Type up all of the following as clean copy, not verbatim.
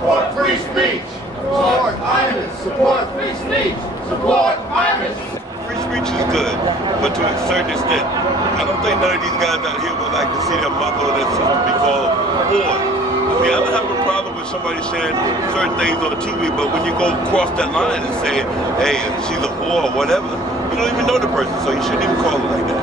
Support free speech. Support Imus. Support free speech. Support Imus. Free speech is good, but to a certain extent. I don't think none of these guys out here would like to see their mother or their sister be called whore. I mean, I don't have a problem with somebody saying certain things on TV, but when you go across that line and say, hey, she's a whore or whatever, you don't even know the person, so you shouldn't even call her like that.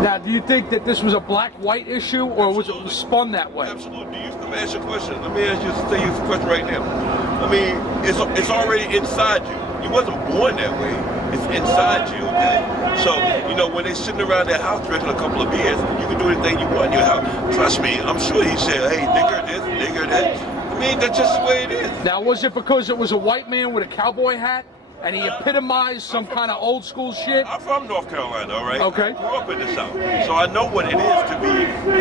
Now, do you think that this was a black-white issue, or was it spun that way? Absolutely. Let me ask you a question. Let me ask you a question right now. I mean, it's already inside you. You wasn't born that way. It's inside you, okay? So, you know, when they're sitting around their house drinking a couple of beers, you can do anything you want in your house. Trust me, I'm sure he said, hey, nigger this, nigger that. I mean, that's just the way it is. Now, was it because it was a white man with a cowboy hat? And he epitomized some kind of old school shit? I'm from North Carolina, all right? Okay. I grew up in the South, so I know what it is to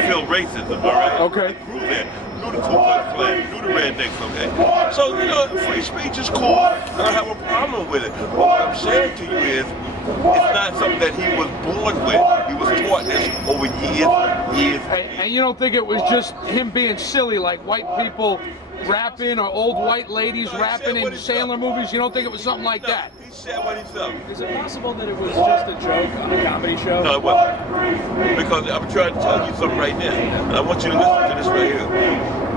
feel racism, all right? Okay. I grew there, knew the Ku Klux Klan, knew the rednecks, okay? So, you know, free speech is cool. I don't have a problem with it. But what I'm saying to you is, it's not something that he was born with. He was taught this over years. And you don't think it was just him being silly, like white people rapping or old white ladies rapping in Sailor movies? You don't think it was something like that? He said what he felt. Is it possible that it was just a joke on a comedy show? No, it wasn't. Because I'm trying to tell you something right now. And I want you to listen to this right here.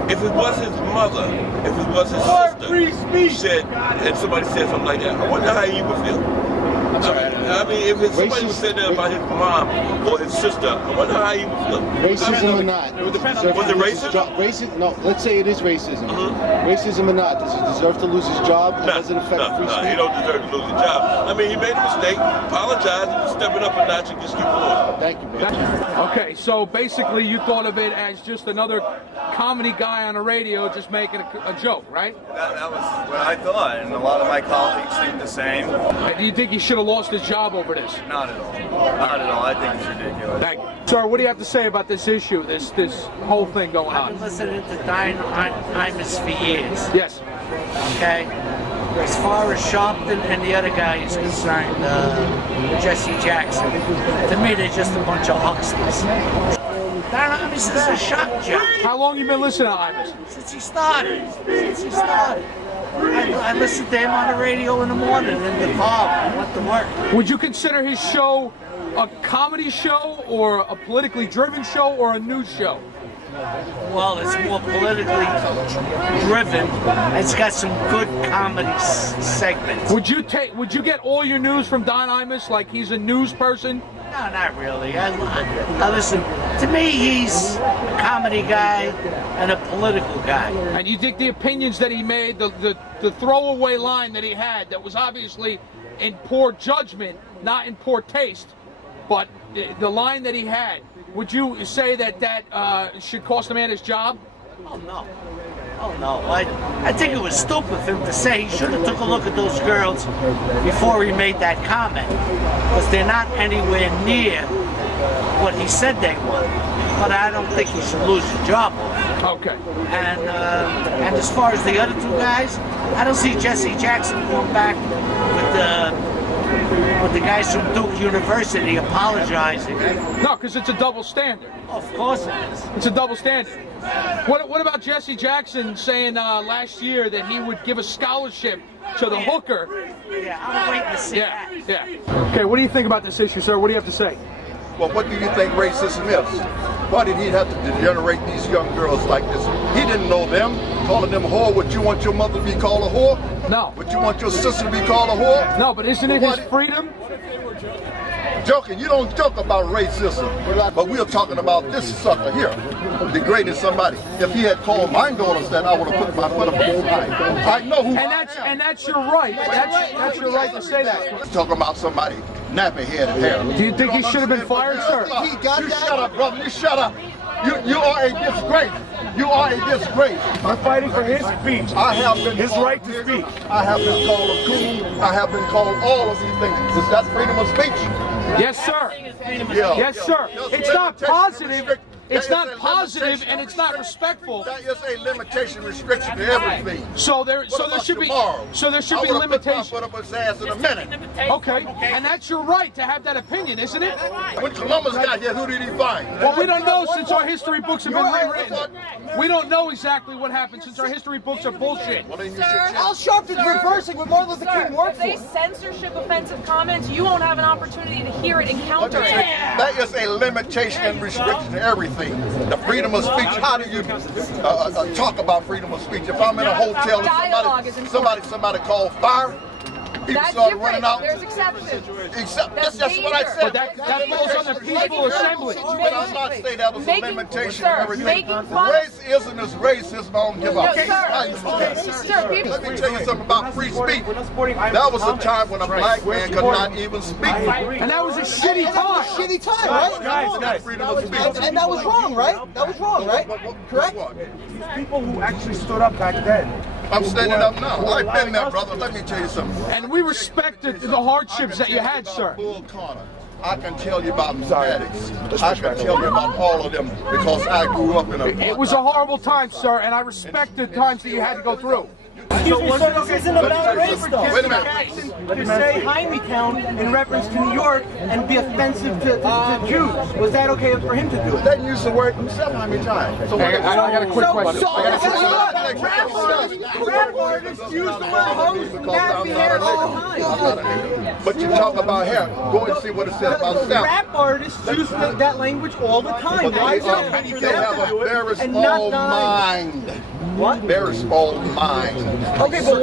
If it was his mother, if it was his sister, said, and somebody said something like that, I wonder how he would feel. I mean, if somebody was saying that about his mom or his sister, I wonder how he would feel. Racism or not? It would depend on. Was it racism? Racism? No, let's say it is racism. Racism or not, does he deserve to lose his job? Does it affect free speech? No, he don't deserve to lose his job. I mean, he made a mistake, apologized, and step it up a notch and just keep going. Thank you, man. Okay, so basically you thought of it as just another comedy guy on the radio just making a joke, right? That was what I thought, and a lot of my colleagues think the same. Do you think he should have lost his job over this? Not at all. Not at all. I think it's ridiculous. Thank you. Sir, what do you have to say about this issue, this whole thing going on? I've been listening to Don Imus for years. Yes. Okay? As far as Sharpton and the other guy is concerned, Jesse Jackson, to me they're just a bunch of hucksters. Don Imus is a shock job. How long you been listening to Imus? Since he started. I listened to him on the radio in the morning in the car when I went to work. Would you consider his show a comedy show or a politically driven show or a news show? Well, it's more politically driven. It's got some good comedy segments. Would you get all your news from Don Imus, like he's a news person? No, not really. I listen. To me, he's a comedy guy and a political guy. And you think the opinions that he made, the throwaway line that he had, that was obviously in poor judgment, not in poor taste, but the line that he had, would you say that should cost a man his job? Oh no. Oh no. I think it was stupid for him to say. He should have took a look at those girls before he made that comment, because they're not anywhere near what he said they were. But I don't think he should lose his job over it. Okay. And as far as the other two guys, I don't see Jesse Jackson going back with the guys from Duke University apologizing. No, because it's a double standard. Of course it is. It's a double standard. What about Jesse Jackson saying last year that he would give a scholarship to the hooker? Yeah, I'm waiting to see that. Yeah. Okay, what do you think about this issue, sir? What do you have to say? Well, what do you think racism is? Why did he have to degenerate these young girls like this? He didn't know them. Calling them a whore. Would you want your mother to be called a whore? No. Would you want your sister to be called a whore? No, but isn't it his freedom? Joking. You don't joke about racism. But we're talking about this sucker here, degrading somebody. If he had called my daughters that, I would have put my foot up on mine. I know who and that's your right. That's your right to say that. Talking about somebody nappy-headed hair. Do you think he should have been fired, sir? You shut up, brother. You shut up. You are a disgrace. You are a disgrace. I'm fighting for his speech. I have been his right to speak. I have been called a coon. I have been called all of these things. Is that freedom of speech? Yes, sir. Yeah. Yes, sir. It's not positive. It's not positive and it's not respectful. That is a limitation, restriction to everything. So there should be limitations. Put up his ass in a minute. Okay, and that's your right to have that opinion, isn't it? When Columbus got here, who did he find? Well, we don't know since our history books have been rewritten. We don't know exactly what happened since our history books are bullshit. Al Sharpton's reversing what Martin Luther King worked for. If they censorship offensive comments, you won't have an opportunity to hear it and counter it. That is a limitation and restriction to everything. The freedom of speech. How do you talk about freedom of speech? If I'm in a hotel and somebody called fire, people start running out. There's exceptions. That's what I said. But that falls under peaceful assembly. But I'm not saying that was a limitation sir, and everything. fun. Racism is racism. I don't give a Sir, Let me tell you something about free speech. That was a time when a black man could not even speak. And that was a shitty time. Shitty time, right? That's freedom of speech. And that was wrong, right? That was wrong, right? Correct? These people who actually stood up back then. I'm standing up now. I've been there, brother. Let me tell you something. And we respected the hardships that you had, sir. Bull Connor. I can tell you about addicts. I can tell you about all of them because I grew up in a... It was a horrible time, sir, and I respect the times that you had to go through. Excuse me, sir, this isn't about race, though. Wait a minute. Jackson to say Hymietown in reference to New York and be offensive to Jews. Was that okay for him to do it? They used the word himself how many times? So I got a quick question. Rap artists use the word host and nappy hair all the time. But you talk about hair. Go and see what it says about South. Rap artists use that language all the time. Why is that okay for They have them a very and not small mind. What? Very small mind. Okay, but